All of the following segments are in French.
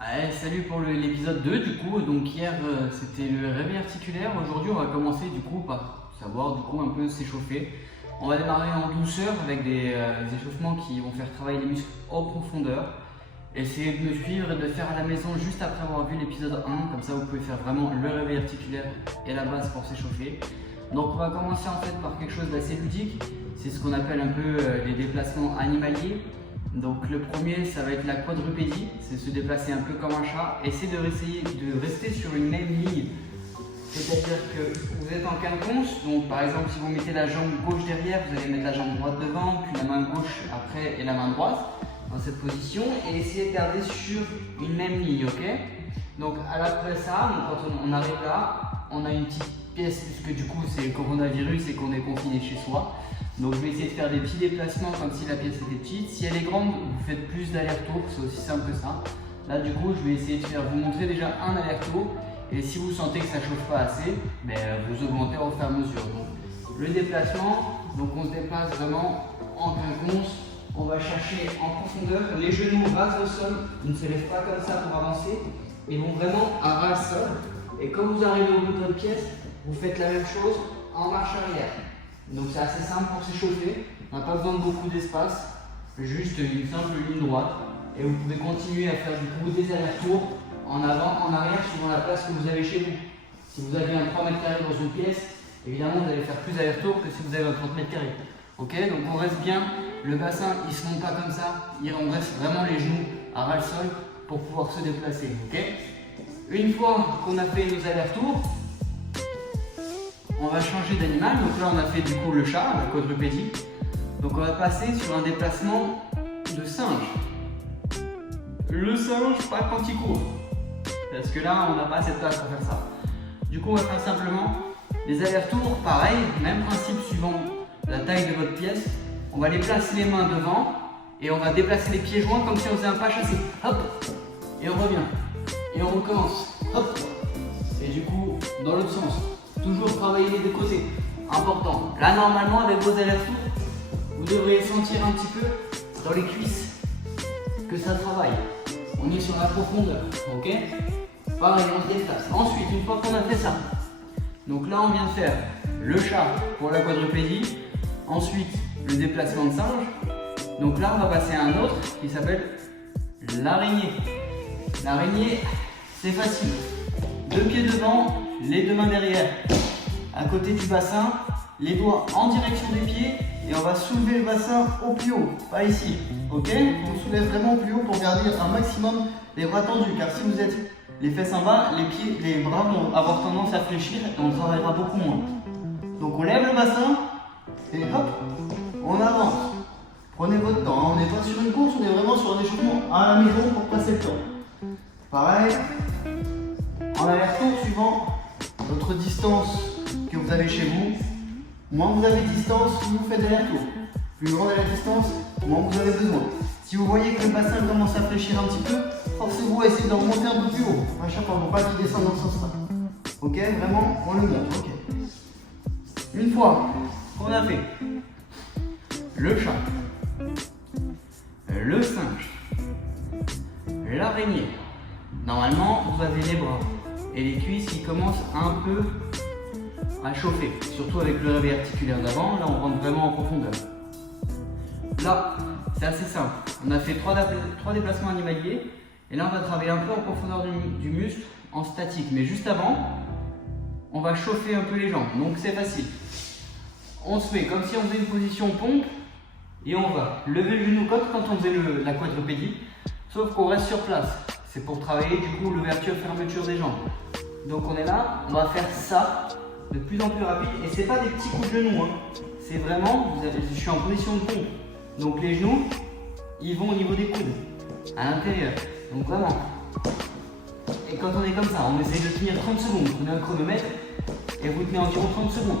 Ouais, salut pour l'épisode 2 du coup. Donc hier c'était le réveil articulaire. Aujourd'hui on va commencer du coup par savoir du coup un peu s'échauffer. On va démarrer en douceur avec des échauffements qui vont faire travailler les muscles en profondeur. Essayez de me suivre et de le faire à la maison juste après avoir vu l'épisode 1. Comme ça vous pouvez faire vraiment le réveil articulaire et la base pour s'échauffer. Donc on va commencer en fait par quelque chose d'assez ludique. C'est ce qu'on appelle un peu les déplacements animaliers. Donc le premier, ça va être la quadrupédie, c'est se déplacer un peu comme un chat. Essayez de rester sur une même ligne. C'est-à-dire que vous êtes en quinconce, donc par exemple si vous mettez la jambe gauche derrière, vous allez mettre la jambe droite devant, puis la main gauche après et la main droite dans cette position. Et essayez de garder sur une même ligne, ok? Donc après ça, quand on arrive là, on a une petite pièce, puisque du coup c'est le coronavirus et qu'on est confiné chez soi. Donc je vais essayer de faire des petits déplacements comme si la pièce était petite. Si elle est grande, vous faites plus d'aller-retour, c'est aussi simple que ça. Là du coup, je vais essayer de vous montrer déjà un aller-retour. Et si vous sentez que ça ne chauffe pas assez, vous augmentez au fur et à mesure. Donc, le déplacement, donc on se déplace vraiment en quinconce. On va chercher en profondeur, les genoux rasent au sol, ils ne se lèvent pas comme ça pour avancer. Ils vont vraiment à ras le sol. Et quand vous arrivez au bout de votre pièce, vous faites la même chose en marche arrière. Donc c'est assez simple pour s'échauffer, on n'a pas besoin de beaucoup d'espace, juste une simple ligne droite. Et vous pouvez continuer à faire du coup des allers-retours en avant, en arrière, suivant la place que vous avez chez vous. Si vous avez un 3 mètres carrés dans une pièce, évidemment vous allez faire plus d'aller-retour que si vous avez un 30 mètres carrés. Ok, donc on reste bien, le bassin il ne se monte pas comme ça, on reste vraiment les genoux à ras le sol pour pouvoir se déplacer. Ok, une fois qu'on a fait nos allers-retours, on va changer d'animal. Donc là on a fait du coup le chat, la quadrupédie. Donc on va passer sur un déplacement de singe. Le singe, pas quand il court, parce que là on n'a pas assez de place pour faire ça. Du coup on va faire simplement des allers-retours, pareil, même principe suivant la taille de votre pièce. On va les placer les mains devant et on va déplacer les pieds joints comme si on faisait un pas chassé. Hop, et on revient. Et on recommence. Hop, et du coup dans l'autre sens. Toujours travailler les deux côtés, important. Là normalement avec vos allers-retours, vous devriez sentir un petit peu dans les cuisses que ça travaille. On est sur la profondeur, ok? Pareil, on se déplace. Ensuite, une fois qu'on a fait ça, donc là on vient de faire le chat pour la quadrupédie, ensuite le déplacement de singe. Donc là on va passer à un autre qui s'appelle l'araignée. L'araignée, c'est facile. Deux pieds devant, les deux mains derrière, à côté du bassin, les doigts en direction des pieds et on va soulever le bassin au plus haut, pas ici, ok? On soulève vraiment au plus haut pour garder un maximum les bras tendus, car si vous êtes les fesses en bas, les bras vont avoir tendance à fléchir et on travaillera beaucoup moins. Donc on lève le bassin et hop, on avance. Prenez votre temps, hein. On n'est pas sur une course, on est vraiment sur un échauffement à la maison pour passer le temps. Pareil, en aller-retour suivant votre distance que vous avez chez vous. Moins vous avez de distance, plus vous faites d'aller-retour. Plus grande est la distance, moins vous avez besoin. Si vous voyez que le bassin commence à fléchir un petit peu, forcez-vous à essayer d'en remonter un peu plus haut. À chaque fois, pour pas qu'il descende dans ce sens-là. Ok, vraiment, on le monte. Ok. Une fois qu'on a fait le chat, le singe, l'araignée, normalement vous avez les bras et les cuisses qui commencent un peu à chauffer, surtout avec le réveil articulaire d'avant. Là on rentre vraiment en profondeur. Là c'est assez simple, on a fait trois déplacements animaliers et là on va travailler un peu en profondeur du muscle en statique, mais juste avant on va chauffer un peu les jambes, donc c'est facile. On se met comme si on faisait une position pompe et on va lever le genou comme quand on faisait la quadrupédie, sauf qu'on reste sur place. C'est pour travailler du coup l'ouverture-fermeture des jambes. Donc on est là, on va faire ça de plus en plus rapide et c'est pas des petits coups de genoux, hein. C'est vraiment, je suis en position de pompe. Donc les genoux, ils vont au niveau des coudes, à l'intérieur. Donc vraiment. Et quand on est comme ça, on essaye de tenir 30 secondes. Vous prenez un chronomètre et vous tenez environ 30 secondes.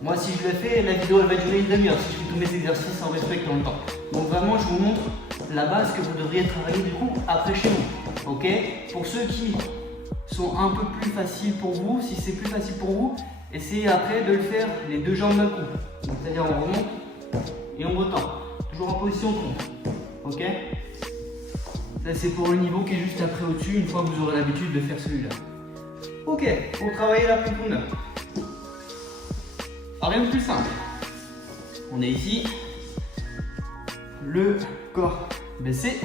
Moi si je le fais, la vidéo elle va durer une demi-heure si je fais tous mes exercices en respectant le temps. Donc vraiment je vous montre la base que vous devriez travailler du coup après chez vous. Ok? Pour ceux qui sont un peu plus faciles pour vous, si c'est plus facile pour vous, essayez après de le faire les deux jambes d'un coup. C'est-à-dire on remonte et on retend. Toujours en position de pompe. Ok? Ça c'est pour le niveau qui est juste après au-dessus, une fois que vous aurez l'habitude de faire celui-là. Ok, pour travailler la profondeur. Rien de plus simple. On est ici, le corps baissé,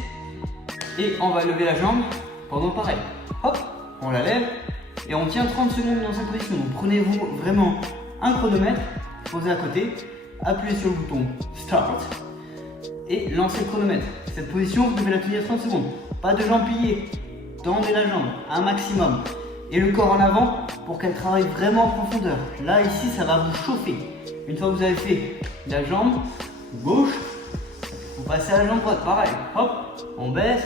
et on va lever la jambe pendant pareil. Hop, on la lève et on tient 30 secondes dans cette position. Donc prenez-vous vraiment un chronomètre, posez à côté, appuyez sur le bouton Start et lancez le chronomètre. Cette position, vous devez la tenir 30 secondes. Pas de jambes pliées, tendez la jambe un maximum et le corps en avant pour qu'elle travaille vraiment en profondeur. Là, ici, ça va vous chauffer. Une fois que vous avez fait la jambe gauche, vous passez à la jambe droite, pareil. Hop, on baisse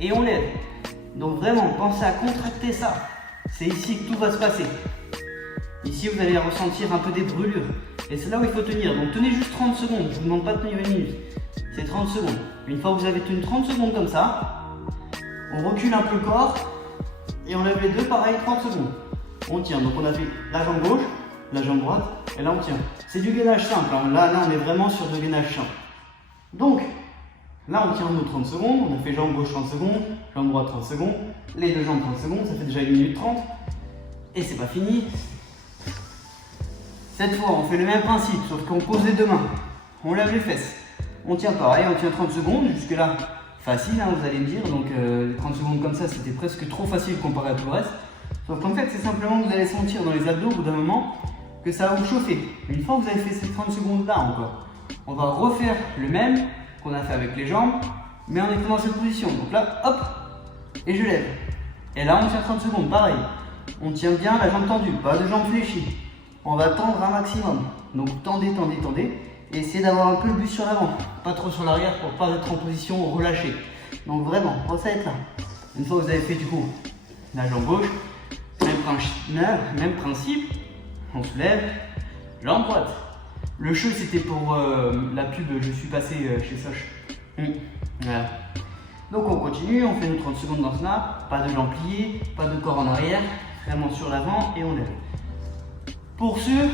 et on lève. Donc vraiment, pensez à contracter ça. C'est ici que tout va se passer. Ici, vous allez ressentir un peu des brûlures. Et c'est là où il faut tenir. Donc tenez juste 30 secondes. Je ne vous demande pas de tenir une minute. C'est 30 secondes. Une fois que vous avez tenu 30 secondes comme ça, on recule un peu le corps et on lève les deux, pareil, 30 secondes. On tient. Donc on a fait la jambe gauche, la jambe droite et là on tient. C'est du gainage simple. Hein. Là, on est vraiment sur du gainage simple. Donc, là on tient nos 30 secondes. On a fait jambe gauche 30 secondes, jambe droite 30 secondes, les deux jambes 30 secondes. Ça fait déjà 1 minute 30. Et c'est pas fini. Cette fois, on fait le même principe, sauf qu'on pose les deux mains. On lève les fesses. On tient pareil, on tient 30 secondes. Jusque là, facile, hein, vous allez me dire. Donc, 30 secondes comme ça, c'était presque trop facile comparé à tout le reste. Sauf qu'en fait, c'est simplement que vous allez sentir dans les abdos au bout d'un moment que ça va vous chauffer. Une fois que vous avez fait ces 30 secondes là encore, on va refaire le même qu'on a fait avec les jambes, mais en étant dans cette position. Donc là, hop, et je lève. Et là, on tient 30 secondes, pareil. On tient bien la jambe tendue, pas de jambe fléchie. On va tendre un maximum. Donc tendez, tendez, tendez. Et essayez d'avoir un peu le buste sur l'avant, pas trop sur l'arrière pour pas être en position relâchée. Donc vraiment, ça va être là. Une fois que vous avez fait du coup la jambe gauche, même principe, on se lève, jambe droite. Le cheveu c'était pour la pub Je suis passé chez Soch. Voilà. Donc on continue, on fait nos 30 secondes dans ce là, pas de jambes pliées, pas de corps en arrière, vraiment sur l'avant et on lève. Pour ceux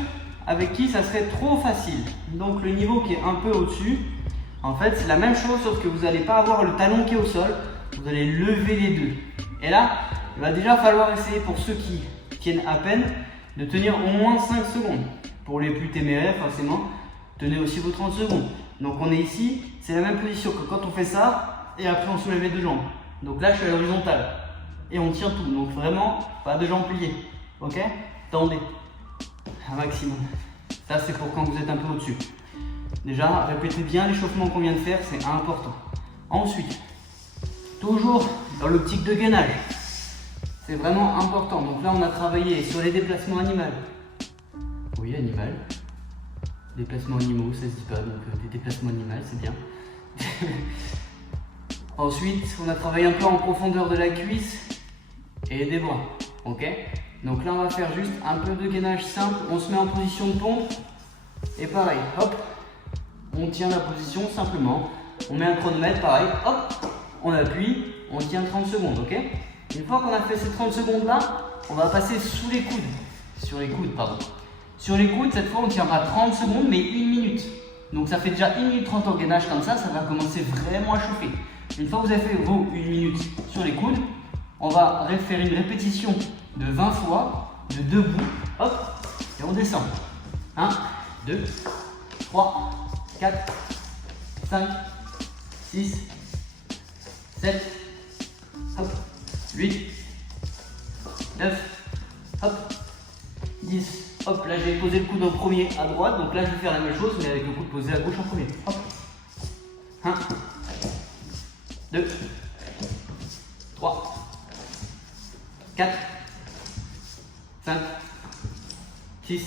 avec qui ça serait trop facile, donc le niveau qui est un peu au-dessus, en fait c'est la même chose sauf que vous n'allez pas avoir le talon qui est au sol, vous allez lever les deux. Et là, il va déjà falloir essayer pour ceux qui tiennent à peine de tenir au moins 5 secondes. Pour les plus téméraires forcément, tenez aussi vos 30 secondes. Donc on est ici, c'est la même position que quand on fait ça et après on soulève les deux jambes. Donc là je suis à l'horizontale et on tient tout, donc vraiment pas de jambes pliées, ok? Tendez un maximum. Ça c'est pour quand vous êtes un peu au-dessus. Déjà, répétez bien l'échauffement qu'on vient de faire, c'est important. Ensuite, toujours dans l'optique de gainage, c'est vraiment important. Donc là, on a travaillé sur les déplacements animaux. Oui, animal. Déplacements animaux, ça se dit pas, donc des déplacements animaux, c'est bien. Ensuite, on a travaillé un peu en profondeur de la cuisse et des bras. Ok? Donc là, on va faire juste un peu de gainage simple. On se met en position de pompe. Et pareil, hop, on tient la position simplement. On met un chronomètre, pareil, hop, on appuie, on tient 30 secondes, ok? Une fois qu'on a fait ces 30 secondes là, on va passer sous les coudes. Sur les coudes, pardon. Sur les coudes, cette fois, on tiendra 30 secondes, mais 1 minute. Donc ça fait déjà 1 minute 30 en gainage comme ça va commencer vraiment à chauffer. Une fois que vous avez fait vos 1 minute sur les coudes, on va faire une répétition de 20 fois, de debout, hop, et on descend. 1, 2, 3, 4, 5, 6, 7, hop, 8, 9, hop, 10. Hop, là j'ai posé le coude en premier à droite, donc là je vais faire la même chose, mais avec le coude posé à gauche en premier. Hop. 1, 2, 3, 4, 5, 6,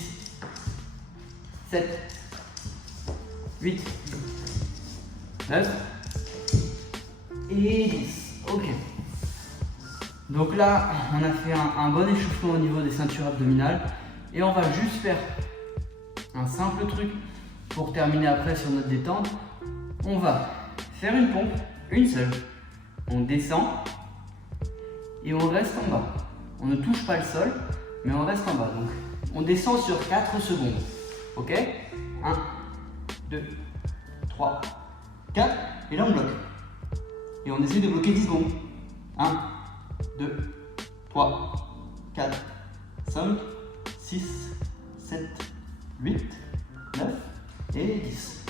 7, 8, 9 et 10. Ok. Donc là, on a fait un bon échauffement au niveau des ceintures abdominales. Et on va juste faire un simple truc pour terminer après sur notre détente. On va faire une pompe, une seule. On descend et on reste en bas. On ne touche pas le sol, mais on reste en bas. Donc on descend sur 4 secondes. Ok? 1, 2, 3, 4. Et là on bloque. et on essaie de bloquer 10 secondes. 1, 2, 3, 4, 5, 6, 7, 8, 9 et 10.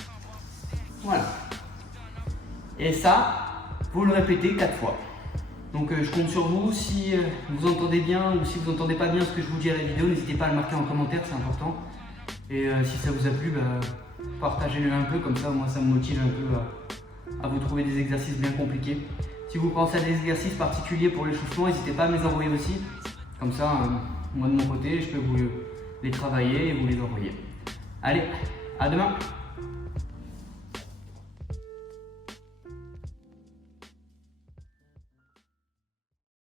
Voilà. Et ça, vous le répétez 4 fois. Donc je compte sur vous, si vous entendez bien ou si vous n'entendez pas bien ce que je vous dis à la vidéo, n'hésitez pas à le marquer en commentaire, c'est important. Et si ça vous a plu, partagez-le un peu, comme ça moi ça me motive un peu à vous trouver des exercices bien compliqués. Si vous pensez à des exercices particuliers pour l'échauffement, n'hésitez pas à me les envoyer aussi. Comme ça, moi de mon côté, je peux vous les travailler et vous les envoyer. Allez, à demain!